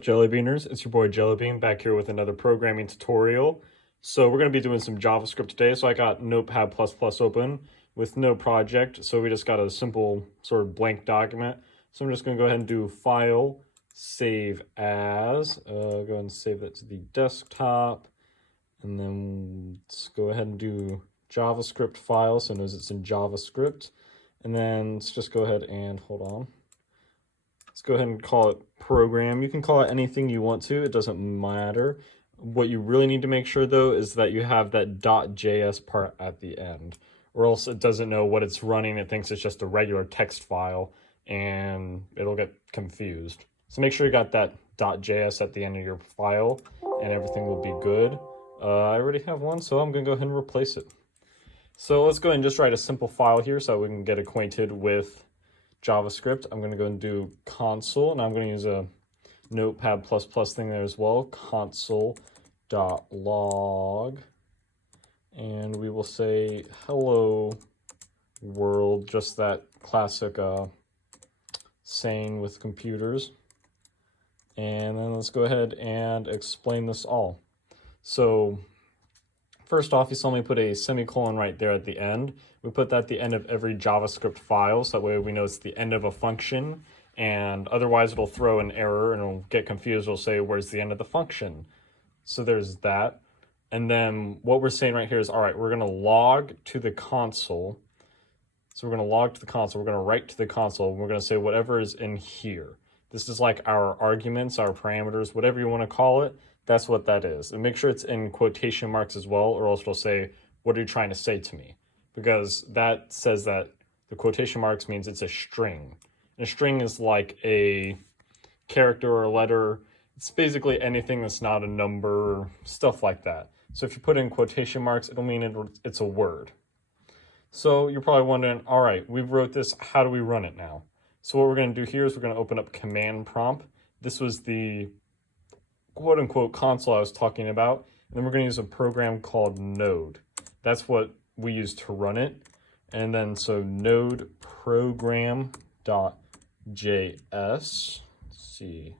Jellybeaners, it's your boy Jellybean back here with another programming tutorial. So we're going to be doing some JavaScript today. So I got Notepad++ open with no project. So we just got a simple sort of blank document. So I'm just going to go ahead and do File, Save As. Go ahead and save that to the desktop. And then let's go ahead and do JavaScript file, so it knows it's in JavaScript. And then let's just go ahead and, hold on. Let's go ahead and call it program. You can call it anything you want to, it doesn't matter. What you really need to make sure though is that you have that .js part at the end, or else it doesn't know what it's running. It thinks it's just a regular text file and it'll get confused. So make sure you got that .js at the end of your file and everything will be good. I already have one, so I'm gonna go ahead and replace it. So let's go ahead and just write a simple file here so we can get acquainted with JavaScript. I'm going to go and do console, and I'm going to use a Notepad++ thing there as well, console.log, and we will say hello world, just that classic saying with computers. And then let's go ahead and explain this all. So first off, you saw me put a semicolon right there at the end. We put that at the end of every JavaScript file, so that way we know it's the end of a function, and otherwise it'll throw an error and it'll get confused. It'll say, where's the end of the function? So there's that. And then what we're saying right here is, all right, we're gonna log to the console. So we're gonna log to the console, we're gonna write to the console, and we're gonna say whatever is in here. This is like our arguments, our parameters, whatever you wanna call it. That's what that is. And make sure it's in quotation marks as well, or else it'll say, what are you trying to say to me? Because that says that the quotation marks means it's a string. And a string is like a character or a letter. It's basically anything that's not a number, stuff like that. So if you put in quotation marks, it'll mean it's a word. So you're probably wondering, all right, we wrote this, how do we run it now? So what we're gonna do here is we're gonna open up command prompt. This was the quote unquote console I was talking about, and then we're going to use a program called Node. That's what we use to run it. And then so node program.js, let's see,